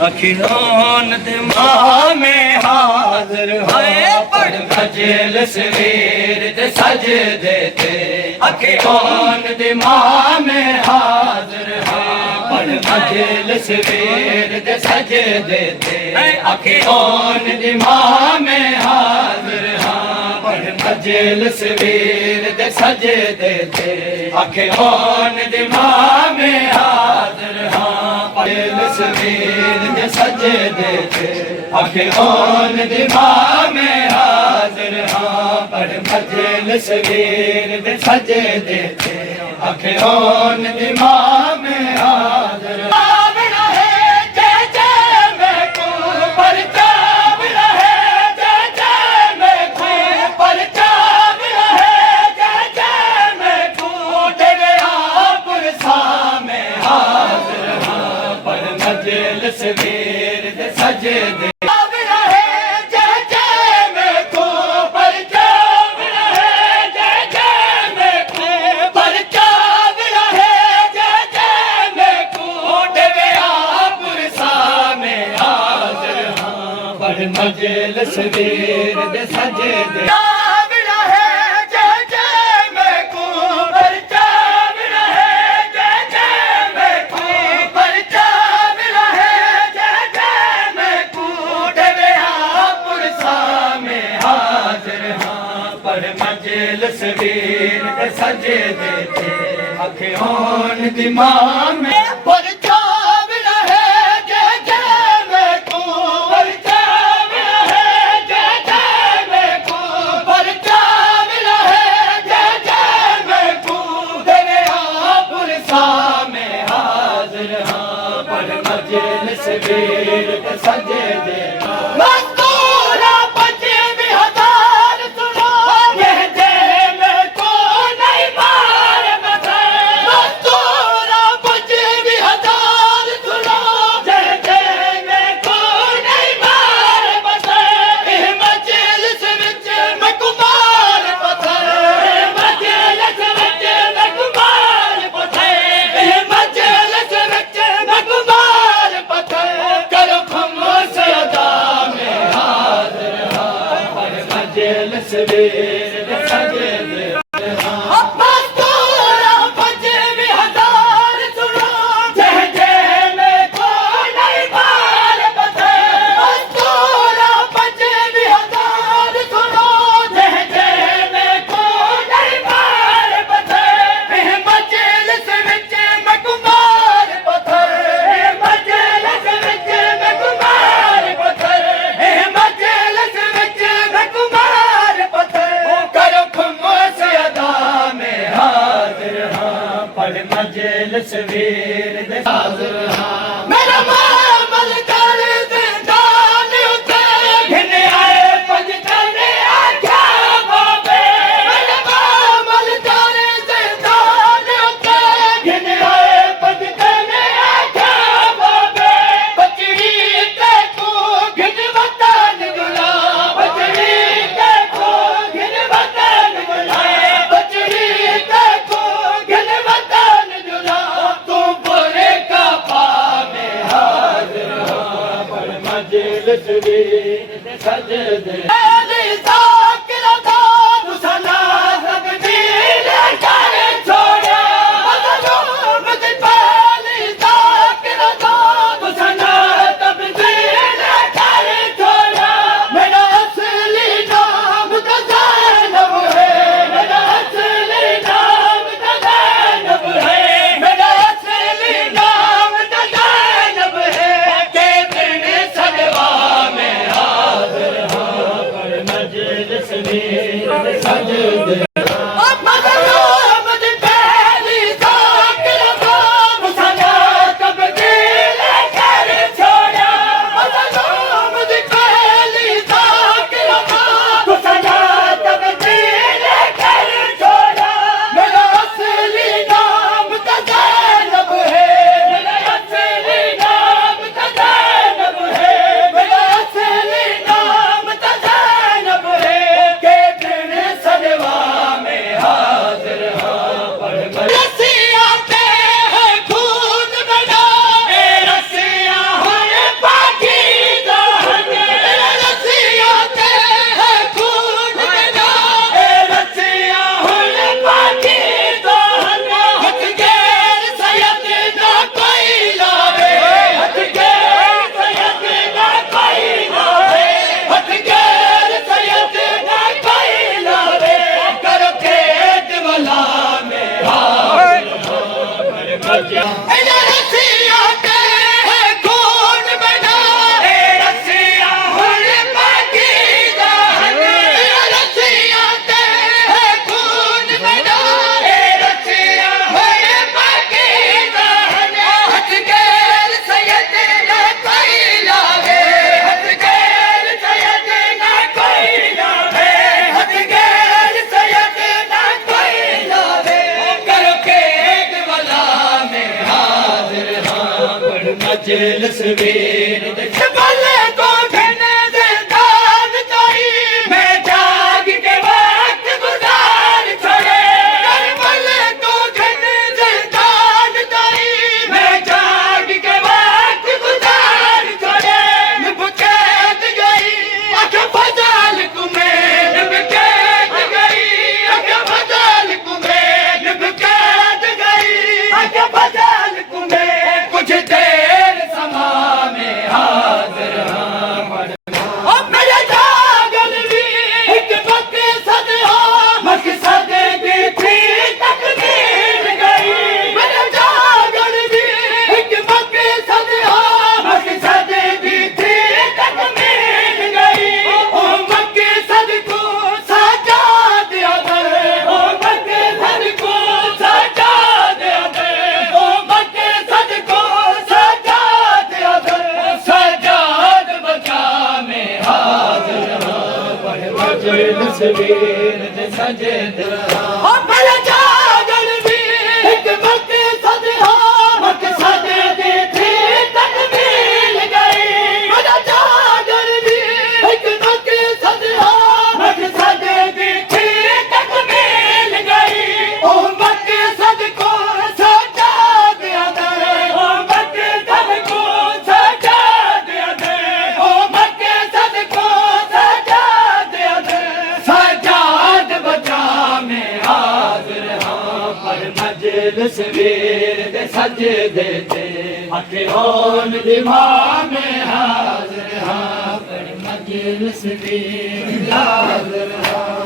अखियों दिमाग में हाजिर है पढ़ मजल सवेर ते सज देते अखियों दिमाग में हाजिर है पढ़ मजल सवेर ते सज देते अखियों दिमाग में हाजिर है पढ़ मजल सवेर ते सज देते अखियों दिमाग में हाजिर है पढ़ सवेर ते सज देते अखियों दिमाग में हाजिर हाँ पढ़ मजल सवेर ते सज देते अखियों दिमाग में हाजिर सवेर ते सज दे मजल सवेर ते सज दे मजल सवेर ते सज देते अखियों दिमाग में मजल सवेर ते सज दे सवेर ते सज दे मजल सवेर ते हाजिर हाँ मेरा मामल कर दे जान उते घिन आए पज करने आख्या बाबे मेरा मामल कर दे जान उते घिन आए पज करने आख्या बाबे बचड़ी ते को घिन वतन गुला बचड़ी ते को घिन वतन गुला बचड़ी ते को घिन वतन मजल सवेर ते सज दे ਸਵੇਰ ਦੇ ਬੱਲੇ ਤੋਂ ਘਨੇ ਦੇ ਦਾਨ ਤਾਈ ਮੈਂ ਜਾਗ ਕੇ ਵਕਤ ਗੁਜ਼ਾਰ ਛੜੇ ਬੱਲੇ ਤੋਂ ਘਨੇ ਦੇ ਦਾਨ ਤਾਈ ਮੈਂ ਜਾਗ ਕੇ ਵਕਤ ਗੁਜ਼ਾਰ ਛੜੇ ਬੁਕੇਤ ਗਈ ਅੱਖ ਫਜ਼ਲ ਕੁਮੇ ਬਕੈਤ ਗਈ ਅੱਖ ਬਦਲ ਕੁਮੇ ਬੁਕੇਤ ਗਈ ਅੱਖ ਬਦਲ ਕੁਮੇ ਕੁਝ ਦੇਰ ਸਮਾ ਮੈਂ ਹਾਜ਼ਰ ਹਾਂ ਓ ਮੇਰੇ ਜਾਗਲ ਵੀ ਇੱਕ ਬੱਕੇ ਸਦਹਾ ਮਕਸਦ ਦੀ ਥੀ ਤਕਦੀਰ ਗਈ ਮੇਰੇ ਜਾਗਲ ਵੀ ਇੱਕ ਬੱਕੇ ਸਦਹਾ ਮਕਸਦ ਦੀ ਥੀ ਤਕਮੀਲ ਗਈ ਓ ਮੱਕੇ ਸਦਕੋ ਸਾਜਾ ਦਿਆ ਦੇ ਓ ਮੱਕੇ ਸਦਕੋ ਸਜਾ ਦਿਆ ਦੇ ਓ ਮੱਕੇ ਸਦਕੋ ਸਾਜਾ ਦਿਆ ਦੇ ਸਜਾਦ ਬਚਾ ਮੈਂ ਹਾਜ਼ਰ ਹਾਂ ਪੜ ਵਜਨ ਸਵੇਰ ਦੇ ਸਜਦ ਓ ਮੇਰੇ ਜਾਗਲ ਵੀ ਇੱਕ ਬੱਕੇ ਸਦਹਾ ਮਕਸਦ ਦੀ ਥੀ ਤਕਮੀਲ ਗਈ ਮੇਰੇ ਜਾਗਲ ਵੀ ਇੱਕ ਬੱਕੇ ਸਦਹਾ ਮਕਸਦ ਦੀ ਥੀ ਤਕਮੀਲ ਗਈ ਓ ਮੱਕੇ ਸਦਕੋ ਸਾਜਾ ਦਿਆ ਦੇ ਓ ਮੱਕੇ ਸਦਕੋ ਸਜਾ ਦਿਆ ਦੇ ਓ ਮੱਕੇ ਸਦਕੋ ਸਾਜਾ ਦਿਆ ਦੇ ਸਜਾਦ ਬਚਾ ਮੈਂ ਹਾਜ਼ਰ ਹਾਂ ਪਰ ਮਜਲ ਸਵੇਰ ਦੇ ਸਜਦੇ ਤੇ ਅੱਖੇ ਹੋਣ ਦਿਮਾ ਮੈਂ ਹਾਜ਼ਰ ਹਾਂ ਪਰ ਮਜਲ ਸਵੇਰ ਦੇ ਹਾਜ਼ਰ ਹਾਂ